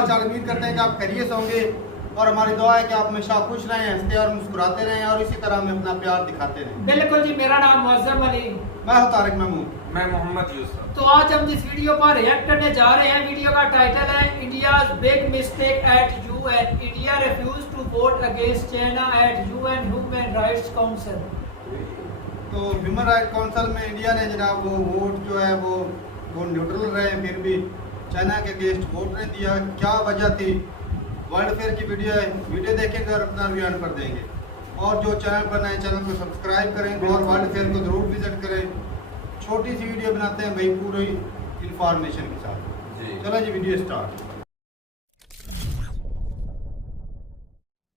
हाल चाल? उम्मीद करते हैं कि आप खैरियत से होंगे और हमारी दुआ है कि आप हमेशा खुश रहें, हंसते और मुस्कुराते रहें और इसी तरह हमें अपना प्यार दिखाते रहें। बिल्कुल जी, मेरा नाम मुअज्जम अली। मैं हूं तारिक महमूद। मैं मोहम्मद यूसुफ। तो आज हम जिस वीडियो पर रिएक्ट करने जा रहे हैं, वीडियो का टाइटल है India's big mistake at UN, India refuse to vote against China at UN human rights council. तो ह्यूमन राइट काउंसिल में इंडिया ने जनाब वो वोट जो है वो न्यूट्रल रहे, फिर भी चाइना के अगेंस्ट वोट नहीं दिया। क्या वजह थी? वर्ल्ड फेयर की वीडियो है, वीडियो देखेंगे और अपना रिव्यू कर देंगे। और जो चैनल पर नए, चैनल को सब्सक्राइब करें और वर्ल्ड फेयर को ज़रूर विजिट करें। छोटी सी वीडियो बनाते हैं भाई पूरी इंफॉर्मेशन के साथ। चलो जी, वीडियो स्टार्ट।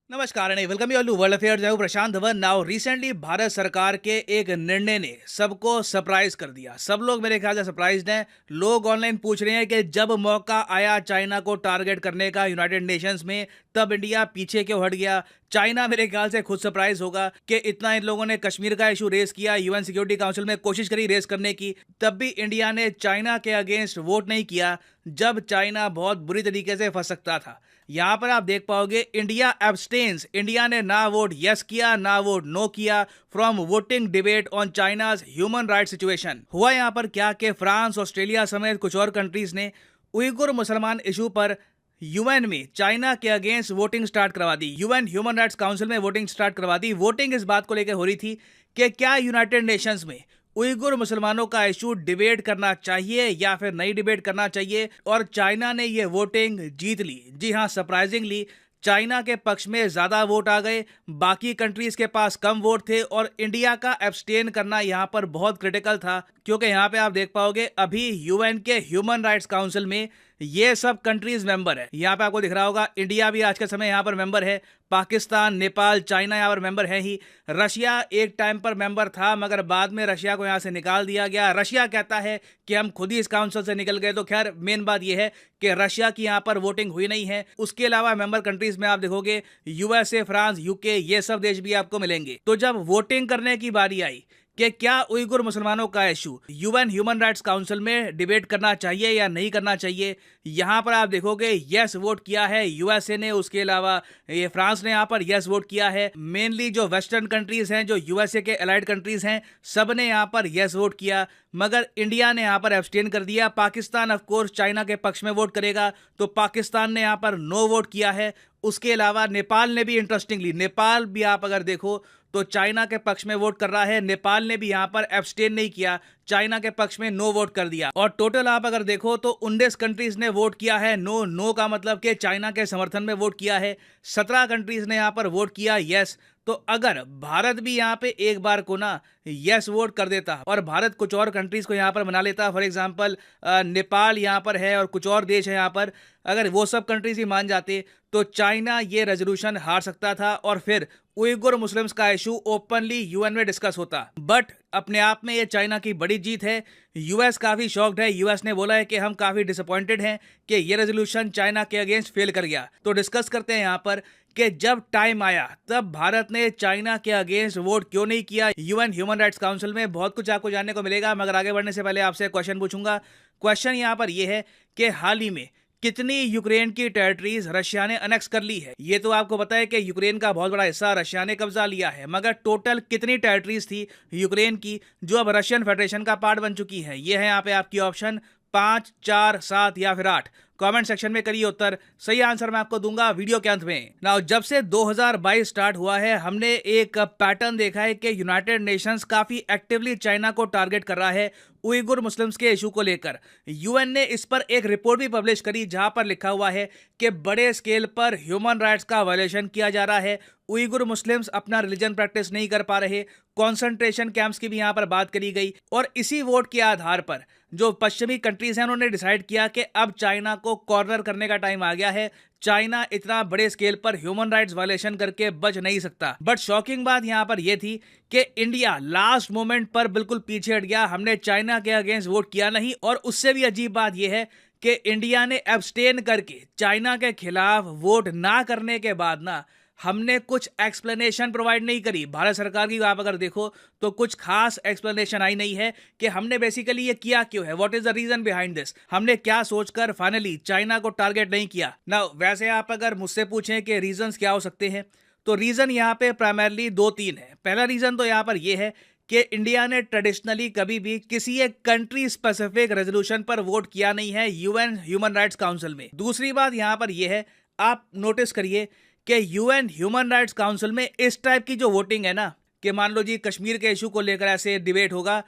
नमस्कार and welcome you all to world affairs. मैं हूं प्रशांत धवन। नाउ रिसेंटली भारत सरकार के एक निर्णय ने सबको सरप्राइज कर दिया। सब लोग मेरे ख्याल से सरप्राइज्ड हैं। लोग ऑनलाइन पूछ रहे हैं कि जब मौका आया चाइना को टारगेट करने का यूनाइटेड नेशंस में, तब इंडिया पीछे क्यों हट गया। चाइना मेरे ख्याल से खुद सरप्राइज होगा कि इतना इन लोगों ने कश्मीर का इशू रेस किया, यूएन सिक्योरिटी काउंसिल में कोशिश करी रेस करने की, तब भी इंडिया ने चाइना के अगेंस्ट वोट नहीं किया, जब चाइना बहुत बुरी तरीके से फंस सकता था। यहां पर आप देख पाओगे इंडिया एब्सटेन्स, इंडिया ने ना वोट यस किया ना वोट नो किया from voting debate on China's human right situation. हुआ यहां पर क्या कि फ्रांस, ऑस्ट्रेलिया समेत कुछ और कंट्रीज ने उइगुर मुसलमान इशू पर यूएन में चाइना के अगेंस्ट वोटिंग स्टार्ट करवा दी। यूएन ह्यूमन राइट्स काउंसिल में वोटिंग स्टार्ट करवा दी। वोटिंग इस बात को लेकर हो रही थी कि क्या यूनाइटेड नेशंस में उइगुर मुसलमानों का इशू डिबेट करना चाहिए या फिर नहीं डिबेट करना चाहिए, और चाइना ने ये वोटिंग जीत ली। जी हां, सरप्राइजिंगली चाइना के पक्ष में ज्यादा वोट आ गए, बाकी कंट्रीज के पास कम वोट थे, और इंडिया का एब्सटेन करना यहां पर बहुत क्रिटिकल था, क्योंकि यहां पे आप देख पाओगे अभी यूएन के ह्यूमन राइट्स काउंसिल में ये सब कंट्रीज मेंबर है। यहाँ पे आपको दिख रहा होगा इंडिया भी आज के समय यहाँ पर मेंबर है, पाकिस्तान, नेपाल, चाइना यहाँ पर मेंबर है ही। रशिया एक टाइम पर मेंबर था, मगर बाद में रशिया को यहाँ से निकाल दिया गया। रशिया कहता है कि हम खुद ही इस काउंसिल से निकल गए। तो खैर मेन बात यह है कि रशिया की यहाँ पर वोटिंग हुई नहीं है। उसके अलावा मेंबर कंट्रीज में आप देखोगे यूएसए, फ्रांस, यूके, ये सब देश भी आपको मिलेंगे। तो जब वोटिंग करने की बारी आई कि क्या उइगुर मुसलमानों का issue UN human rights council में डिबेट करना चाहिए या नहीं करना चाहिए, यहां पर आप देखोगे यस वोट किया है यूएसए ने, उसके अलावा ये फ्रांस ने यहां पर यस वोट किया है। मेनली जो वेस्टर्न कंट्रीज हैं, जो यूएसए के अलाइड कंट्रीज हैं, सब ने यहां पर यस वोट किया, मगर इंडिया ने यहां पर एब्सटेन कर दिया। पाकिस्तान ऑफ कोर्स चाइना के पक्ष में वोट करेगा, तो पाकिस्तान ने यहां पर नो वोट किया है। उसके अलावा नेपाल ने भी, इंटरेस्टिंगली नेपाल भी आप अगर देखो तो चाइना के पक्ष में वोट कर रहा है। नेपाल ने भी यहां पर एब्सटेन नहीं किया, चाइना के पक्ष में नो वोट कर दिया। और टोटल आप अगर देखो तो 19 कंट्रीज ने वोट किया है नो। नो का मतलब कि चाइना के समर्थन में वोट किया है। 17 कंट्रीज ने यहां पर वोट किया यस। तो अगर भारत भी यहाँ पे एक बार को ना यस वोट कर देता और भारत कुछ और कंट्रीज को यहाँ पर बना लेता, फॉर एग्जांपल नेपाल यहाँ पर है और कुछ और देश है यहाँ पर, अगर वो सब कंट्रीज ही मान जाते तो चाइना ये रेजोल्यूशन हार सकता था और फिर उइगुर मुस्लिम्स का इशू ओपनली यूएन में डिस्कस होता। बट अपने आप में ये चाइना की बड़ी जीत है। यूएस काफी शॉक्ड है। यूएस ने बोला है कि हम काफी डिसअपॉइंटेड हैं कि ये रेजोल्यूशन चाइना के अगेंस्ट फेल कर गया। तो डिस्कस करते हैं यहाँ पर कि जब टाइम आया तब भारत ने चाइना के अगेंस्ट वोट क्यों नहीं किया यूएन ह्यूमन राइट्स काउंसिल में। बहुत कुछ आपको जानने को मिलेगा, मगर आगे बढ़ने से पहले आपसे क्वेश्चन पूछूंगा। क्वेश्चन यहाँ पर यह है कि हाल ही में कितनी यूक्रेन की टेरिटरीज रशिया ने अनेक्स कर ली है। ये तो आपको पता है कि यूक्रेन का बहुत बड़ा हिस्सा रशिया ने कब्जा लिया है, मगर टोटल कितनी टेरिटरीज थी यूक्रेन की जो अब रशियन फेडरेशन का पार्ट बन चुकी है। ये है यहाँ पे आपकी ऑप्शन 5, 4, 7 या फिर 8। कमेंट सेक्शन में करिए उत्तर। सही आंसर मैं आपको दूंगा वीडियो के अंत में। नाउ जब से 2022 स्टार्ट हुआ है, हमने एक पैटर्न देखा है कि यूनाइटेड नेशंस काफी एक्टिवली चाइना को टारगेट कर रहा है उइगुर मुस्लिम्स के इशू को लेकर। यूएन ने इस पर एक रिपोर्ट भी पब्लिश करी जहां पर लिखा हुआ है कि बड़े स्केल पर ह्यूमन राइट्स का वायलेशन किया जा रहा है। उइगुर मुस्लिम्स अपना रिलीजन प्रैक्टिस नहीं कर पा रहे। कॉन्सेंट्रेशन कैंप्स की भी यहां पर बात करी गई, और इसी वोट के आधार पर जो पश्चिमी कंट्रीज हैं उन्होंने डिसाइड किया कि अब चाइना को कॉर्नर करने का टाइम आ गया है। चाइना इतना बड़े स्केल पर ह्यूमन राइट्स वायलेशन करके बच नहीं सकता। बट शॉकिंग बात यहां पर यह थी कि इंडिया लास्ट मोमेंट पर बिल्कुल पीछे हट गया। हमने चाइना के अगेंस्ट वोट किया नहीं, और उससे भी अजीब बात यह है कि इंडिया ने एब्सटेन करके चाइना के खिलाफ वोट ना करने के बाद ना हमने कुछ एक्सप्लेनेशन प्रोवाइड नहीं करी। भारत सरकार की आप अगर देखो तो कुछ खास एक्सप्लेनेशन आई नहीं है कि हमने बेसिकली ये किया क्यों है, what is the reason behind this, हमने क्या सोचकर फाइनली चाइना को टारगेट नहीं किया। ना वैसे आप अगर मुझसे पूछें कि रीजंस क्या हो सकते हैं, तो रीजन यहाँ पे प्राइमरली 2-3 है। पहला रीजन तो यहाँ पर यह है कि इंडिया ने ट्रेडिशनली कभी भी किसी एक कंट्री स्पेसिफिक रेजोल्यूशन पर वोट किया नहीं है यूएन ह्यूमन राइट्स काउंसिल में। दूसरी बात यहाँ पर यह है, आप नोटिस करिए कि यूएन ह्यूमन राइट्स काउंसिल में इस टाइप की जो वोटिंग है ना, कि मान लो जी कश्मीर के इशू को लेकर ऐसे डिबेट होगा,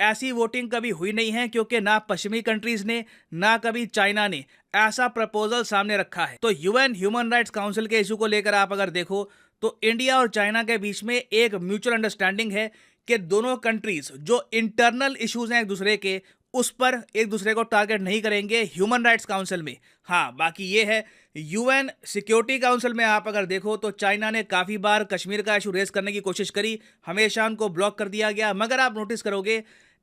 ऐसी वोटिंग कभी हुई नहीं है, क्योंकि ना पश्चिमी कंट्रीज ने ना कभी चाइना ने ऐसा प्रपोजल सामने रखा है। तो यूएन ह्यूमन राइट्स काउंसिल के इशू को लेकर आप अगर देखो तो इंडिया और चाइना के बीच में एक म्यूचुअल अंडरस्टैंडिंग है कि दोनों कंट्रीज जो इंटरनल इश्यूज हैं एक दूसरे के, उस पर एक दूसरे को टारगेट नहीं करेंगे ह्यूमन राइट्स काउंसिल में। हाँ, बाकी ये है यूएन सिक्योरिटी काउंसिल में आप अगर देखो तो चाइना ने काफ़ी बार कश्मीर का इशू रेज करने की कोशिश करी, हमेशा उनको ब्लॉक कर दिया गया। मगर आप नोटिस करोगे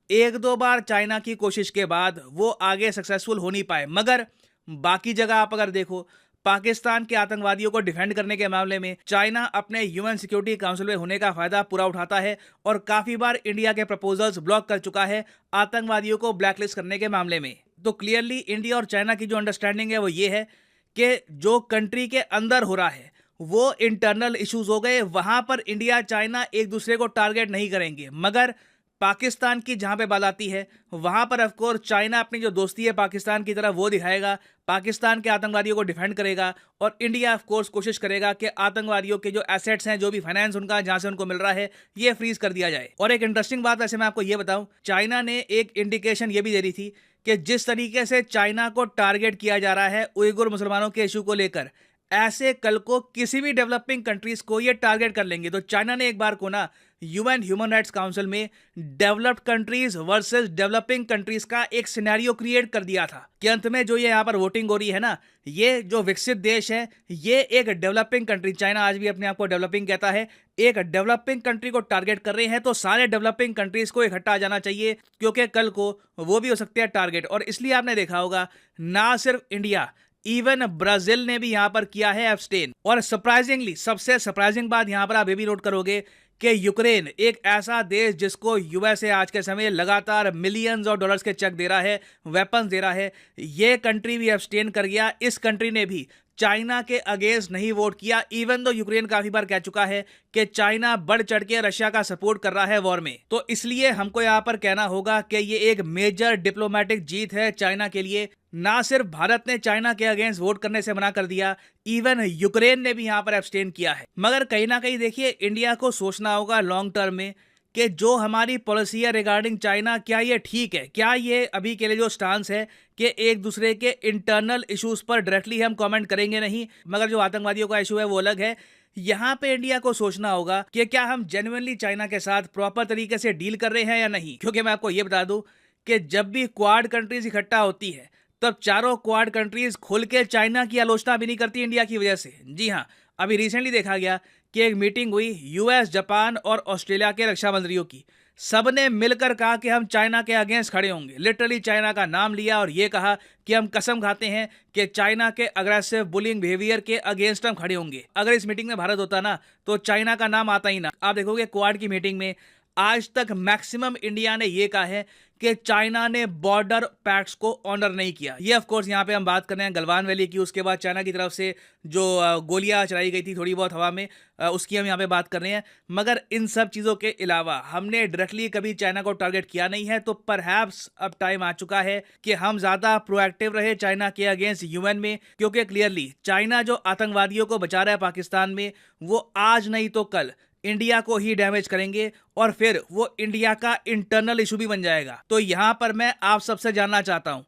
1-2 बार चाइना की कोशिश के बाद वो आगे सक्सेसफुल हो नहीं पाए। मगर बाकी जगह आप अगर देखो, पाकिस्तान के आतंकवादियों को डिफेंड करने के मामले में चाइना अपने यूएन सिक्योरिटी काउंसिल में होने का फायदा पूरा उठाता है और काफी बार इंडिया के प्रपोजल्स ब्लॉक कर चुका है आतंकवादियों को ब्लैकलिस्ट करने के मामले में। तो क्लियरली इंडिया और चाइना की जो अंडरस्टैंडिंग है वो ये है कि जो कंट्री के अंदर हो रहा है वो इंटरनल इश्यूज हो गए, वहां पर इंडिया चाइना एक दूसरे को टारगेट नहीं करेंगे। मगर पाकिस्तान की जहां पे बात आती है वहां पर ऑफ कोर्स चाइना अपनी जो दोस्ती है पाकिस्तान की तरफ वो दिखाएगा, पाकिस्तान के आतंकवादियों को डिफेंड करेगा और इंडिया ऑफ कोर्स कोशिश करेगा कि आतंकवादियों के जो एसेट्स हैं, जो भी फाइनेंस उनका जहां से उनको मिल रहा है, ये फ्रीज कर दिया जाए। और एक इंटरेस्टिंग बात वैसे मैं आपको ये बताऊं, चाइना ने एक इंडिकेशन ये भी दे रही थी कि जिस तरीके से चाइना को टारगेट किया जा रहा है उइगुर मुसलमानों के इशू को लेकर, ऐसे कल को किसी भी डेवलपिंग कंट्रीज को ये टारगेट कर लेंगे। तो चाइना ने एक बार को ना यूएन ह्यूमन राइट्स काउंसिल में developed countries versus developing countries का एक सिनेरियो क्रिएट कर दिया था कि अंत में जो ये यहाँ पर वोटिंग हो रही है ना, ये जो विकसित देश है ये एक डेवलपिंग कंट्री, चाइना आज भी अपने आप को डेवलपिंग कहता है, एक डेवलपिंग कंट्री को टारगेट कर रहे हैं। तो सारे डेवलपिंग कंट्रीज को इकट्ठा आ जाना चाहिए, क्योंकि कल को वो भी हो सकते हैं टारगेट। और इसलिए आपने देखा होगा ना सिर्फ इंडिया, इवन ब्राजील ने भी यहां पर किया है एब्सटेन। और सरप्राइजिंगली, सबसे सरप्राइजिंग बात यहां पर आप ये भी नोट करोगे कि यूक्रेन, एक ऐसा देश जिसको यूएसए आज के समय लगातार मिलियंस ऑफ डॉलर्स के चेक दे रहा है, वेपन्स दे रहा है, ये कंट्री भी एब्सटेन कर गया। इस कंट्री ने भी चाइना के अगेंस्ट नहीं वोट किया, इवन दो यूक्रेन काफी बार कह चुका है कि चाइना बढ़ चढ़ के रशिया का सपोर्ट कर रहा है वॉर में। तो इसलिए हमको यहां पर कहना होगा कि ये एक मेजर डिप्लोमेटिक जीत है चाइना के लिए। ना सिर्फ भारत ने चाइना के अगेंस्ट वोट करने से मना कर दिया, इवन यूक्रेन ने भी यहां पर एब्सटेन किया है। मगर कहीं ना कहीं देखिए, इंडिया को सोचना होगा लॉन्ग टर्म में कि जो हमारी पॉलिसी है रिगार्डिंग चाइना, क्या ये ठीक है, क्या ये अभी के लिए जो स्टांस है कि एक दूसरे के इंटरनल इश्यूज पर डायरेक्टली हम कमेंट करेंगे नहीं, मगर जो आतंकवादियों का इशू है वो अलग है। यहाँ पे इंडिया को सोचना होगा कि क्या हम जेन्युइनली चाइना के साथ प्रॉपर तरीके से डील कर रहे हैं या नहीं। क्योंकि मैं आपको ये बता दूं कि जब भी क्वाड कंट्रीज इकट्ठा होती है तब चारों क्वाड कंट्रीज खुल के चाइना की आलोचना भी नहीं करती इंडिया की वजह से। जी हाँ, अभी रिसेंटली देखा गया कि एक मीटिंग हुई यूएस, जापान और ऑस्ट्रेलिया के रक्षा मंत्रियों की। सबने मिलकर कहा कि हम चाइना के अगेंस्ट खड़े होंगे, लिटरली चाइना का नाम लिया और ये कहा कि हम कसम खाते हैं कि चाइना के अग्रेसिव बुलिंग बिहेवियर के अगेंस्ट हम खड़े होंगे। अगर इस मीटिंग में भारत होता ना तो चाइना का नाम आता ही ना। आप देखोगे क्वाड की मीटिंग में आज तक मैक्सिमम इंडिया ने यह कहा है कि चाइना ने बॉर्डर पैक्ट्स को ऑनर नहीं किया। ये ऑफ कोर्स यहाँ पे हम बात कर रहे हैं गलवान वैली की, उसके बाद चाइना की तरफ से जो गोलियां चलाई गई थी थोड़ी बहुत हवा में, उसकी हम यहाँ पे बात कर रहे हैं। मगर इन सब चीज़ों के अलावा हमने डायरेक्टली कभी चाइना को टारगेट किया नहीं है। तो परहैप्स अब टाइम आ चुका है कि हम ज़्यादा प्रोएक्टिव रहे चाइना के अगेंस्ट यूएन में, क्योंकि क्लियरली चाइना जो आतंकवादियों को बचा रहा है पाकिस्तान में, वो आज नहीं तो कल इंडिया को ही डैमेज करेंगे और फिर वो इंडिया का इंटरनल इशू भी बन जाएगा। तो यहां पर मैं आप सबसे जानना चाहता हूं,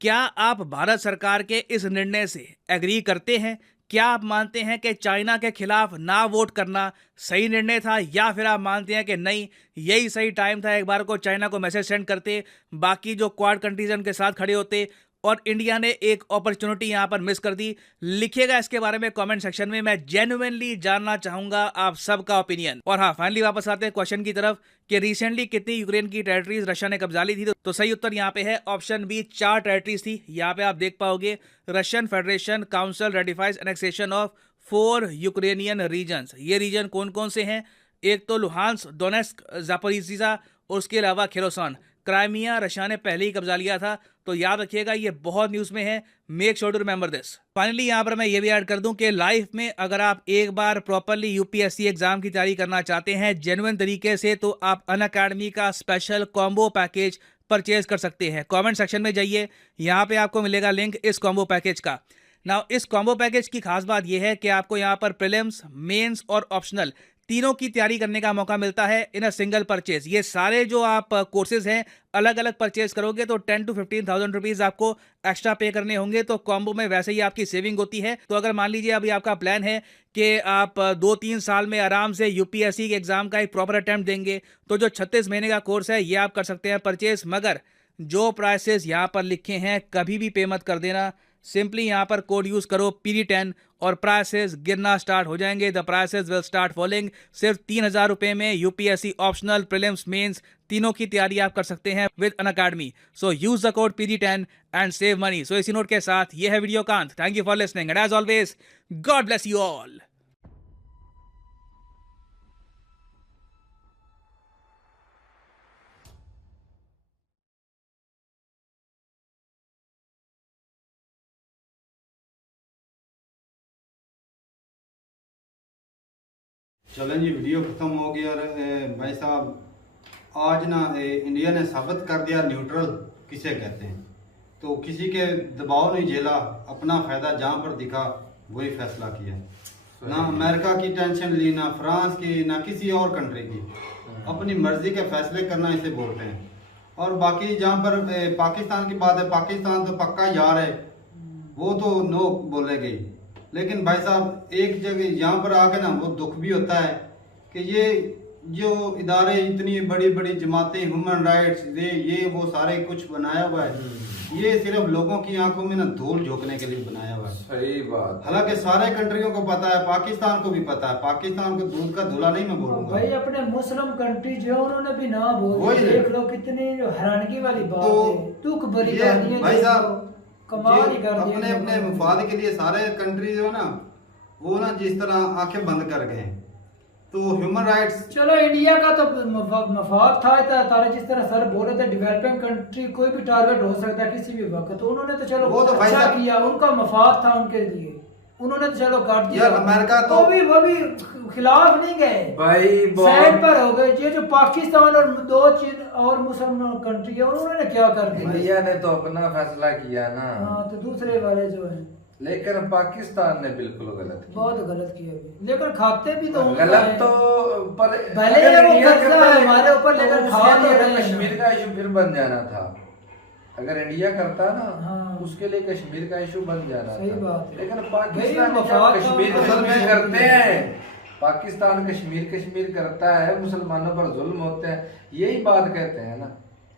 क्या आप भारत सरकार के इस निर्णय से एग्री करते हैं? क्या आप मानते हैं कि चाइना के खिलाफ ना वोट करना सही निर्णय था, या फिर आप मानते हैं कि नहीं, यही सही टाइम था, एक बार को चाइना को मैसेज सेंड करते, बाकी जो क्वाड कंट्रीज उनके साथ खड़े होते और इंडिया ने एक अपॉर्चुनिटी यहां पर मिस कर दी? लिखिएगा इसके बारे में कमेंट सेक्शन में, मैं जेन्युइनली जानना चाहूंगा आप सबका ओपिनियन। और हाँ, फाइनली वापस आते हैं क्वेश्चन की तरफ कि रिसेंटली कितनी यूक्रेन की टेरिटरीज रशिया ने कब्जा ली थी। तो सही उत्तर यहाँ पे है ऑप्शन बी, 4 टेरिटरीज थी। यहाँ पे आप देख पाओगे Russian Federation council ratifies annexation of 4 Ukrainian regions. ये रीजन कौन कौन से हैं? एक तो लुहांस्क, डोनेस्क, जापोरिजिया और उसके अलावा खेरोसन। क्राइमिया रशिया ने पहले ही कब्जा लिया था, तो याद रखिएगा ये बहुत न्यूज़ में है। Make sure to remember this. Finally यहाँ पर मैं ये भी ऐड कर दूं कि लाइफ में अगर आप एक बार प्रॉपरली यूपीएससी एग्जाम की तैयारी करना चाहते हैं जेन्युइन तरीके से, तो आप अनअकैडमी का स्पेशल कॉम्बो पैकेज परचेज कर सकते हैं। कमेंट सेक्शन में जाइए, यहाँ पे आपको मिलेगा लिंक इस कॉम्बो पैकेज का। नाउ इस कॉम्बो पैकेज की खास बात यह है कि आपको यहाँ पर प्रीलिम्स, मेंस और ऑप्शनल तीनों की तैयारी करने का मौका मिलता है इन अ सिंगल परचेज। ये सारे जो आप कोर्सेज हैं अलग अलग परचेज करोगे तो 10 to 15,000 रुपीज आपको एक्स्ट्रा पे करने होंगे। तो कॉम्बो में वैसे ही आपकी सेविंग होती है। तो अगर मान लीजिए अभी आपका प्लान है कि आप 2-3 साल में आराम से यूपीएससी के एग्जाम का एक प्रॉपर अटेम्प्ट देंगे, तो जो 36 महीने का कोर्स है ये आप कर सकते हैं परचेज। मगर जो प्राइसेस यहाँ पर लिखे हैं कभी भी पे मत कर देना। सिंपली यहाँ पर कोड यूज करो PD10 और प्राइसेस गिरना स्टार्ट हो जाएंगे। The prices will start falling. सिर्फ 3,000 रुपए में यूपीएससी ऑप्शनल, प्रीलिम्स, मेंस तीनों की तैयारी आप कर सकते हैं with Unacademy. So use the code PD10 and save money. So इसी नोट के साथ ये है वीडियो का अंत। Thank you for listening and as always God bless you all. चलें जी, वीडियो ख़त्म हो गया। और भाई साहब आज ना इंडिया ने साबित कर दिया न्यूट्रल किसे कहते हैं। तो किसी के दबाव नहीं झेला, अपना फ़ायदा जहाँ पर दिखा वही फैसला किया। ना अमेरिका की टेंशन ली, ना फ्रांस की, ना किसी और कंट्री की। अपनी मर्जी के फैसले करना इसे बोलते हैं। और बाकी जहाँ पर पाकिस्तान की बात है, पाकिस्तान तो पक्का यार है, वो तो नो बोलेगी। लेकिन भाई साहब एक जगह यहाँ पर आके ना वो दुख भी होता है कि ये जो इदारे, इतनी बड़ी बड़ी जमातें, ह्यूमन राइट्स, ये वो सारे कुछ बनाया हुआ है, ये सिर्फ लोगों की आंखों में ना धूल झोंकने के लिए बनाया हुआ है। सही बात। हालांकि सारे कंट्रियों को पता है, पाकिस्तान को भी पता है। पाकिस्तान को दूध का धुला नहीं मैं बोलूंगा भाई। अपने मुस्लिम कंट्री जो उन्होंने भी ना बोल, देख लो कितनी जो हैरानगी वाली बात है, दुख भरी कहानी है भाई साहब। कमाल ही कर दिया। अपने अपने मुफाद के लिए सारे कंट्री जो है ना वो ना जिस तरह आंखें बंद कर गए। तो ह्यूमन राइट्स, चलो इंडिया का तो मफाद था, तारे जिस तरह सर बोले थे डिवेलपिंग कंट्री कोई भी टारगेट हो सकता है किसी भी वक्त। तो उन्होंने तो चलो वो तो अच्छा किया, उनका मफाद था उनके लिए, उन्होंने तो चलो काट दिया। यार अमेरिका तो वो भी खिलाफ नहीं गए भाई, साइड पर हो गए। ये जो पाकिस्तान और 2 चीन और मुसलमान कंट्री है उन्होंने क्या कर दिया। इंडिया ने तो अपना फैसला किया ना। हाँ, तो दूसरे वाले जो है, लेकिन पाकिस्तान ने बिल्कुल गलत किया। बहुत गलत किया। लेकिन खाते भी तो गलत तो पर भले ही वो कर्जा हमारे ऊपर लेकर खा ले रहे हैं। कश्मीर का इशू फिर बन जाना था। अगर इंडिया करता ना, हाँ। उसके लिए कश्मीर का इशू बन जाना सही था। बात है। लेकिन पाकिस्तान मफाद कश्मीर का- कश्मीर करते हैं। पाकिस्तान कश्मीर करता है, मुसलमानों पर जुल्म होते हैं, यही बात कहते हैं ना।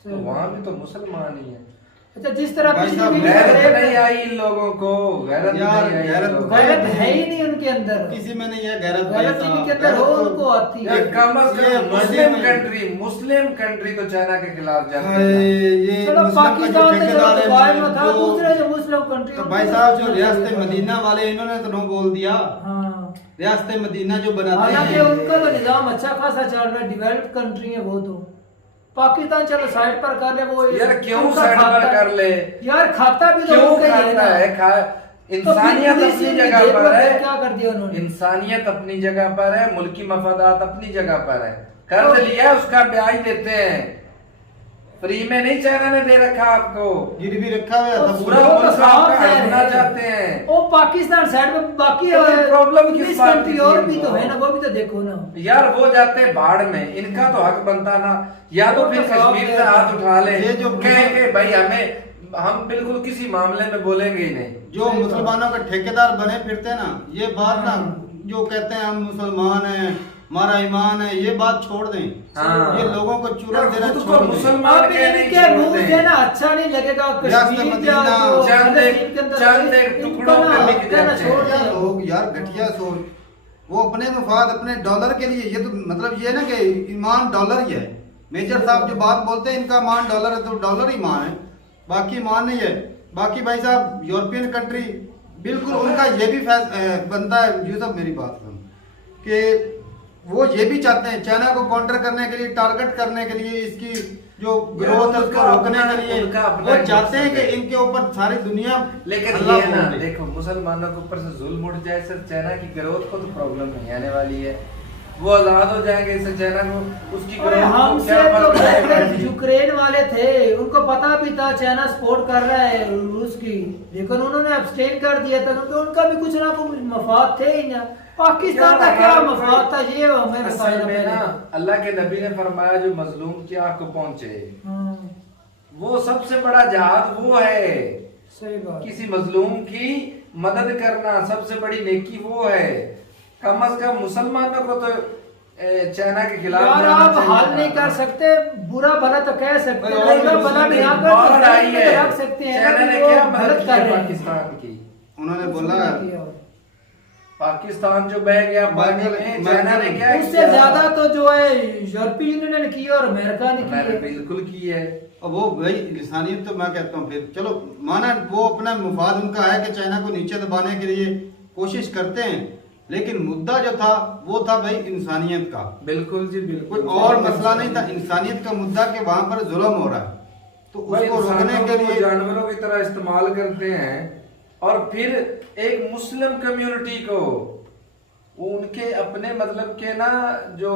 तो वहाँ भी तो मुसलमान ही है। अच्छा, जिस तरह भाई साहब, गैरत नहीं आई इन लोगों को, गैरत यार, नहीं आई गैरत- इन लोगों को। गैरत है ही नहीं उनके अंदर। किसी में नहीं है गैरत। गैरत किसी के अंदर हो, उनको आती है। ये कम से ये कम मुस्लिम कंट्री तो चाइना के खिलाफ जाती है। ये चलो मुस्लिम का जो पाकिस्तान तो चलो ठेकेदार है, दुबई में था, जो- दूसरे जो मुस्लिम कंट्री। तो भाई साहब जो रियासत मदीना वाले इन्होंने तो नो बोल दिया। हाँ, रियासत मदीना जो बनाते हालांकि हैं, उनका तो निजाम अच्छा खासा चल रहा है, डेवलप्ड कंट्री है वो। तो पाकिस्तान चलो साइड पर कर ले, वो यार क्यों उनका साइड पर खाता- कर ले? यार खाता भी तो क्यों उनका ही है खाता ना। है? तो इंसानियत फिर अपनी पुलिस जगह इनकी पर जेब है। में क्या कर दिया उन्होंने? इंसानियत अपनी जगह पर है, मुल्की मफादात अपनी जगह पर है। कर्ज लिया, उसका ब्याज देते हैं। फ्री में नहीं चाइना ने दे रखा आपको, गिरवी रखा हुआ था पूरा वो तो मुल्क साफ आपका है। हड़पना चाहते हैं। वो पाकिस्तान साइड में, बाकी तो फिर प्रॉब्लम किस बात कंट्री की और है भी तो इनको? है ना, वो भी तो देखो ना। यार वो जाते बाढ़ में, इनका तो हक बनता ना। या तो फिर कश्मीर से हाथ उठा ले, ये जो कहेंगे भाई हम बिल्कुल किसी मामले में बोलेंगे ही नहीं। जो मुसलमानों के ठेकेदार बने फिरते ना, ये बात ना जो कहते हैं हम मुसलमान हैं, हमारा ईमान है, ये बात छोड़ दें। हाँ। ये लोगों को चुरा देना खुद को छोड़ दें। मुसलमान अब कहने इनके मुंह छोड़ से दें। ना अच्छा नहीं लगेगा रियासत कश्मीर मदीना, या जो चंद एक- फलस्तीन के अंदर चंद एक इनको टुकड़ों ना पे लिख कहना देते छोड़ हैं। यार दें। लोग यार घटिया सोच, वो अपने मफाद अपने डॉलर के लिए, ये तो मतलब ये ना कि ईमान डॉलर ही है। मेजर साहब जो बात बोलते हैं इनका मान डॉलर है, तो डॉलर ईमान है, बाकी ईमान नहीं है। बाकी भाई साहब यूरोपियन कंट्री बिल्कुल उनका ये भी बनता है, यूसुफ मेरी बात सुन, कि वो ये भी चाहते हैं चाइना को काउंटर करने के लिए, टारगेट करने के लिए, इसकी जो ग्रोथ है उसको रोकने के लिए वो चाहते हैं कि इनके ऊपर सारी दुनिया। लेकिन अल्लाह ये ना बोल दे। देखो मुसलमानों के ऊपर से जुल्म उठ जाए, सिर्फ चाइना की ग्रोथ को तो प्रॉब्लम नहीं आने वाली है। वो आजाद हो जाएंगे, इससे चाइना को उसकी अरे ग्रोथ को हमसे क्या तो फर्क बेहतर पड़ेगा? यूक्रेन वाले थे, उनको पता भी था चाइना सपोर्ट कर रहा है रूस की, लेकिन उन्होंने अब्सटेन कर दिया था क्योंकि उनका भी कुछ ना कुछ मफाद थे ही ना। पाकिस्तान का क्या मफाद था ये हमें असल में ना बताना। अल्लाह के नबी ने फरमाया जो मजलूम की आंख को पहुंचे, हाँ, वो सबसे बड़ा जिहाद वो है। सही बात। किसी मजलूम की मदद करना सबसे बड़ी नेकी वो है। कम से कम मुसलमानों को तो चाइना के खिलाफ यार जाना आप चाहिए हाल था। नहीं कर सकते, बुरा भला तो कह सकते हैं, और बुरा भला नहीं आप बाढ़ आई है, रख सकते हैं। चाइना ने वो क्या गलत मदद की कर है रहे हैं। पाकिस्तान की? उन्होंने बोला पाकिस्तान जो बह गया पानी में, चाइना ने क्या उससे किया? ज्यादा तो जो है यूरोपीय यूनियन ने की और अमेरिका ने की मैंने है। बिल्कुल की है। और वो भाई इंसानियत तो मैं कहता हूँ, फिर चलो माना वो अपना मुफाद उनका है कि चाइना को नीचे दबाने के लिए कोशिश करते हैं, लेकिन मुद्दा जो था वो था भाई इंसानियत का, बिल्कुल जी बिल्कुल। कोई और मसला नहीं था। इंसानियत का मुद्दा कि वहां पर जुल्म हो रहा है, तो भाई उसको रोकने इंसानों के को लिए जानवरों की तरह इस्तेमाल करते हैं। और फिर एक मुस्लिम कम्युनिटी को वो उनके अपने मतलब के ना जो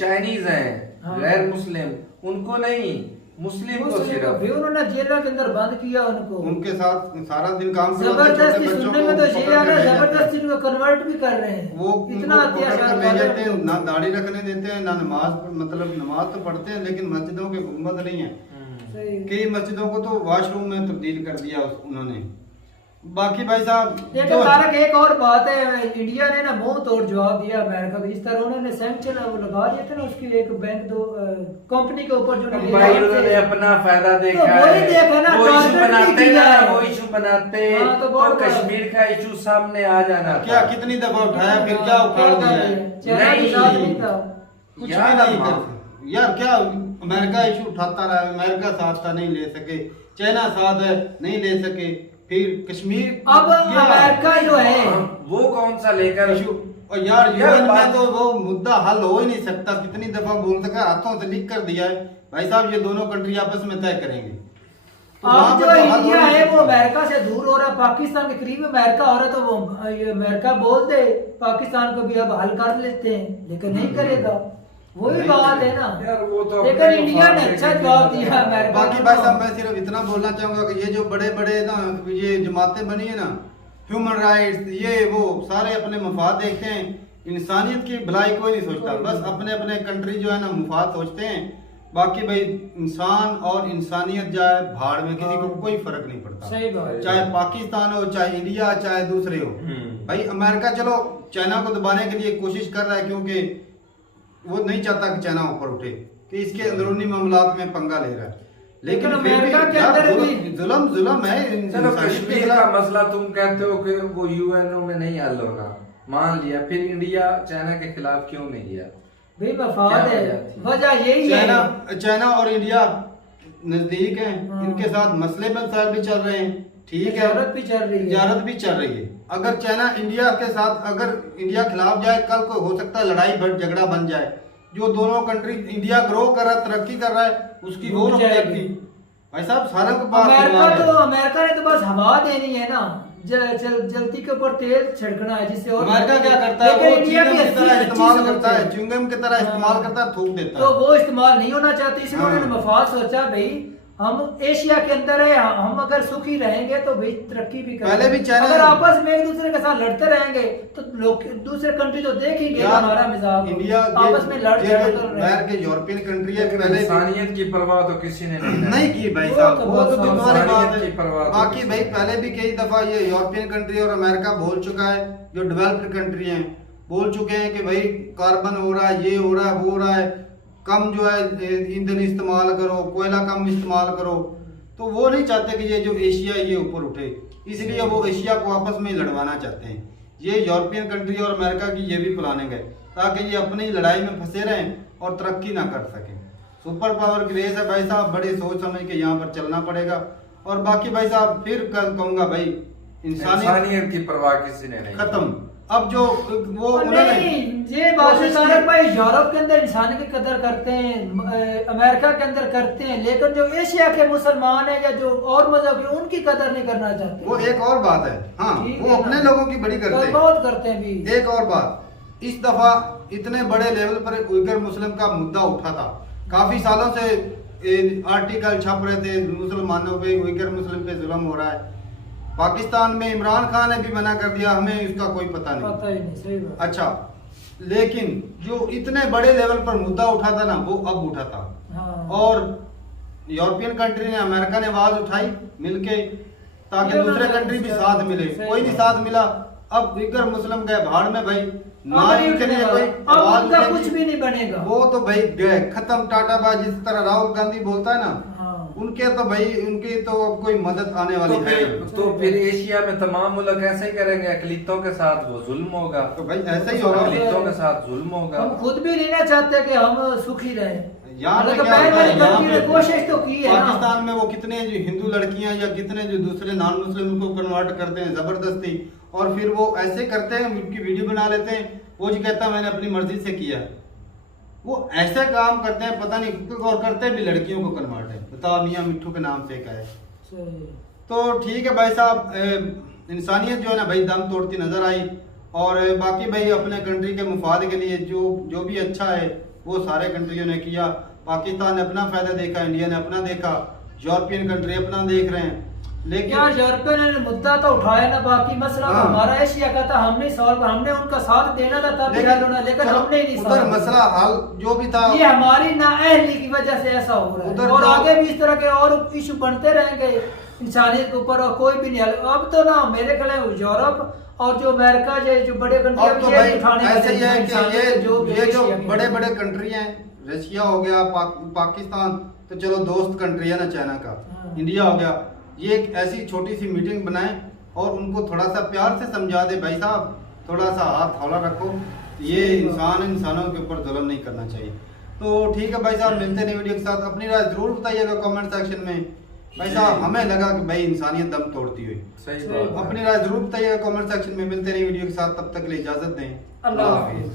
चाइनीज हैं, हाँ। गैर मुस्लिम, उनको नहीं मुस्लिम को सिर्फ भी उन्होंने जेल के अंदर बंद किया उनको, उनके साथ सारा दिन काम करवाते, जबरदस्ती छोटे बच्चों सुनने को में तो पकड़ ये के आ रहा है, ले जाते हैं। जबरदस्ती उनको कन्वर्ट भी कर रहे हैं। वो इतना उनको पकड़ अत्याचार कर ले कर रहे जाते हैं, हैं। ना दाढ़ी रखने देते हैं, ना नमाज, मतलब नमाज तो पढ़ते हैं लेकिन मस्जिदों की हुकूमत नहीं है। सही। कई मस्जिदों को तो वॉशरूम में तब्दील कर दिया उन्होंने। बाकी भाई साहब लेकिन तारक एक और बात है, इंडिया ने ना मुंह तोड़ जवाब दिया अमेरिका को। जिस तरह उन्होंने सैंक्शन वो लगा दिए थे ना उसकी एक बैंक दो कंपनी के ऊपर जो भाई उन्होंने अपना फायदा देखा तो वही है। देखा ना, वो इशू टारगेट भी बनाते किया ना, है। वो इशू बनाते हाँ, तो तो बहुत कश्मीर का इशू सामने आ जाना था। क्या कितनी दफा उठाया, फिर क्या उखाड़ दिया है? चाइना के नहीं। साथ नहीं था। कुछ भी यार नहीं अम्मा। कर यार, क्या अमेरिका इशू उठाता रहा, अमेरिका साथ था नहीं ले सके, चाइना साथ है नहीं ले सके, फिर कश्मीर अब अमेरिका जो है वो कौन सा लेकर इशू, और यार यार यूएन में बात- तो वो मुद्दा हल हो ही नहीं सकता। कितनी दफा बोल सका, हाथों से लिख कर दिया है भाई साहब ये दोनों कंट्री आपस में तय करेंगे। तो वहाँ अब पर जो तो हल हो इंडिया नहीं है वो सकता। अमेरिका से दूर हो रहा है, पाकिस्तान के करीब अमेरिका हो रहा है, तो वो ये अमेरिका बोल दे पाकिस्तान को भी अब हल कर लेते हैं, लेकिन नहीं करेगा। वही नहीं बात है करेगा। ना। यार वो तो लेकिन अपने इंडिया ने मुफाद अच्छा देखे जवाब बिना दिया था। अमेरिका बाकी को। भाई साहब मैं सिर्फ इतना बोलना चाहूंगा कि ये जो बड़े बड़े ना ये जमातें बनी है ना, ह्यूमन राइट्स, ये वो सारे अपने मफाद देखते हैं, इंसानियत की भलाई कोई नहीं सोचता। बस अपने अपने कंट्री जो है ना मुफाद सोचते हैं। बाकी भाई इंसान और इंसानियत जाए भाड़ में, किसी को कोई फर्क नहीं पड़ता। सही बात है। चाहे पाकिस्तान हो, चाहे इंडिया, चाहे दूसरे हो। भाई अमेरिका चलो चाइना को दबाने के लिए कोशिश कर रहा है, क्योंकि वो नहीं चाहता कि चाइना ऊपर उठे, कि इसके अंदरूनी मामलात में पंगा ले रहा है। लेकिन लेकिन फिर भी अमेरिका के यार अंदर जुल्म- जुल्म जुल्म है। चलो इंसानियत के कश्मीर खिलाफ। का मसला तुम कहते हो कि वो यूएनओ में नहीं हल होना, मान लिया, फिर इंडिया चाइना के खिलाफ क्यों नहीं गया? भाई मफाद क्या है, वजह थी? वजह यही है। चाइना और इंडिया नजदीक हैं, हाँ। इनके साथ मसले मसाइल भी चल रहे हैं, ठीक है, तिजारत भी चल रही है। तिजारत भी चल रही है। अगर चाइना इंडिया के साथ, अगर इंडिया खिलाफ जाए, कल को हो सकता है लड़ाई झगड़ा बन जाए। जो दोनों कंट्री, इंडिया ग्रो कर रहा है, तरक्की कर रहा है, उसकी वो रुक रुक जाएगी। जाएगी। भाई साहब सारा के पास अमेरिका दिमाग तो है। अमेरिका ने तो बस हवा देनी है ना, जलती के ऊपर तेल छिड़कना है जिससे और अमेरिका क्या करता है, लेकिन वो इंडिया च्युइंगम की की तरह अच्छी इस्तेमाल सोच करता है, है। च्युइंगम की तरह इस्तेमाल करता है, थूक देता तो है। वो इस्तेमाल नहीं होना चाहती, इसलिए हाँ। उन्होंने मफाद सोचा भाई हम एशिया के अंदर है, हम अगर सुखी रहेंगे तो भाई तरक्की भी करेंगे। पहले भी चाइना- अगर आपस में एक दूसरे के साथ लड़ते रहेंगे तो लोग दूसरे कंट्री तो देखेंगे यार, हमारा मिजाज, इंडिया आपस में लड़ ये झगड़ जो कर बाहर के यूरोपियन कंट्री है, लेकिन पहले भी- इंसानियत की परवाह तो किसी ने नहीं की भाई वो साहब, तो वो बहुत तो दुख वाली इंसानियत बात की परवाह है। तो बाकी किसी भाई ने- पहले भी कई दफा ये यूरोपियन कंट्री और अमेरिका बोल चुका है, जो डेवलप्ड कंट्री हैं, बोल चुके हैं कि भाई कार्बन हो रहा है, ये हो रहा है, वो हो रहा है, कम जो है ईंधन इस्तेमाल करो, कोयला कम इस्तेमाल करो। तो वो नहीं चाहते कि ये जो एशिया है ये ऊपर उठे, इसलिए वो एशिया को आपस में लड़वाना चाहते हैं। ये यूरोपियन कंट्री और अमेरिका की ये भी प्लानिंग है ताकि ये अपनी लड़ाई में फंसे रहें और तरक्की ना कर सकें। सुपर पावर की रेस है भाई साहब, बड़े सोच समझ के यहाँ पर चलना पड़ेगा। और बाकी भाई साहब फिर कल कहूँगा भाई इंसानियत की परवाह किसी ने नहीं, खत्म। अब जो वो नहीं, ये बात है तारक भाई, यूरोप के अंदर इंसान की कदर करते हैं, अमेरिका के अंदर करते हैं, लेकिन जो एशिया के मुसलमान हैं या जो और मजहब के उनकी कदर नहीं करना चाहते। वो एक और बात है, हाँ वो अपने लोगों की बड़ी करते हैं, बहुत करते हैं भी। एक और बात, इस दफा इतने बड़े लेवल पर उइगर मुस्लिम का मुद्दा उठा था। काफी सालों से आर्टिकल छप रहे थे मुसलमानों पे, उइगर मुस्लिम पे जुल्म हो रहा है। पाकिस्तान में इमरान खान ने भी मना कर दिया, हमें इसका कोई पता नहीं। सही बात। अच्छा, लेकिन जो इतने बड़े लेवल पर मुद्दा उठा था ना वो अब उठा था। हाँ। और यूरोपियन कंट्री ने, अमेरिका ने आवाज उठाई मिलके ताकि दूसरे कंट्री भी साथ मिले, कोई नहीं साथ मिला। अब उइगर मुस्लिम गए भाड़ में भाई, ना इनके लिए कोई आवाज उठेगी, कुछ भी नहीं बनेगा। वो तो भाई गए खत्म, टाटा बाय, जिस तरह राहुल गांधी बोलता है ना, उनके तो भाई उनकी तो अब कोई मदद आने वाली है। तो फिर एशिया में तमाम मुल्क ऐसे ही करेंगे, अकलीतों के साथ वो जुल्म होगा, तो भाई ऐसा ही होगा, अकलीतों के साथ जुल्म होगा। हम खुद भी रहना चाहते कि हम सुखी रहें। यहाँ पे तो क्या होता है, यहाँ पे कोशिश तो की है। पाकिस्तान में वो कितने जो हिंदू लड़कियां या कितने जो दूसरे नॉन मुस्लिम को कन्वर्ट करते हैं जबरदस्ती, और फिर वो ऐसे करते हैं, उनकी वीडियो बना लेते हैं, वो जी कहता है मैंने अपनी मर्जी से किया। वो ऐसे काम करते हैं, पता नहीं, और करते भी लड़कियों को कन्वर्ट है। बताओ, मियाँ मिट्ठू के नाम से क्या है। तो ठीक है भाई साहब, इंसानियत जो है ना भाई दम तोड़ती नजर आई। और बाकी भाई अपने कंट्री के मुफाद के लिए जो भी अच्छा है वो सारे कंट्रियों ने किया। पाकिस्तान ने अपना फायदा देखा, इंडिया ने अपना देखा, यूरोपियन कंट्री अपना देख रहे हैं। लेकिन यार यूरोपियन ने मुद्दा तो उठाया ना, बाकी मसला तो हमारा एशिया का था, हमने सॉल्व, हमने उनका साथ देना था तब हल होना, लेकिन हमने नहीं उधर मसला हल जो भी था, ये हमारी नाअहली की वजह से ऐसा हो रहा है। और आगे भी इस तरह के और इशू बनते रहेंगे इंसानियत के ऊपर, और कोई भी नहीं हल। अब तो ना मेरे ख्याल यूरोप और जो अमेरिका जो बड़े कंट्री तो भाई ऐसे ही है कि ये जो बड़े बड़े कंट्री हैं, रशिया हो गया, पाकिस्तान तो चलो दोस्त कंट्री है ना, चाइना का, इंडिया हो गया, ये एक ऐसी छोटी सी मीटिंग बनाए और उनको थोड़ा सा प्यार से समझा दे, भाई साहब थोड़ा सा हाथ हौला रखो, ये इंसानों के ऊपर जुल्म नहीं करना चाहिए। तो ठीक है भाई साहब, मिलते हैं वीडियो के साथ। अपनी राय जरूर बताइएगा कमेंट सेक्शन में। भाई साहब हमें लगा कि भाई इंसानियत दम तोड़ती हुई, सही बात। अपनी राय जरूर बताइएगा कमेंट सेक्शन में। मिलते हैं वीडियो के साथ, तब तक के लिए इजाजत दें, अल्लाह हाफिज़।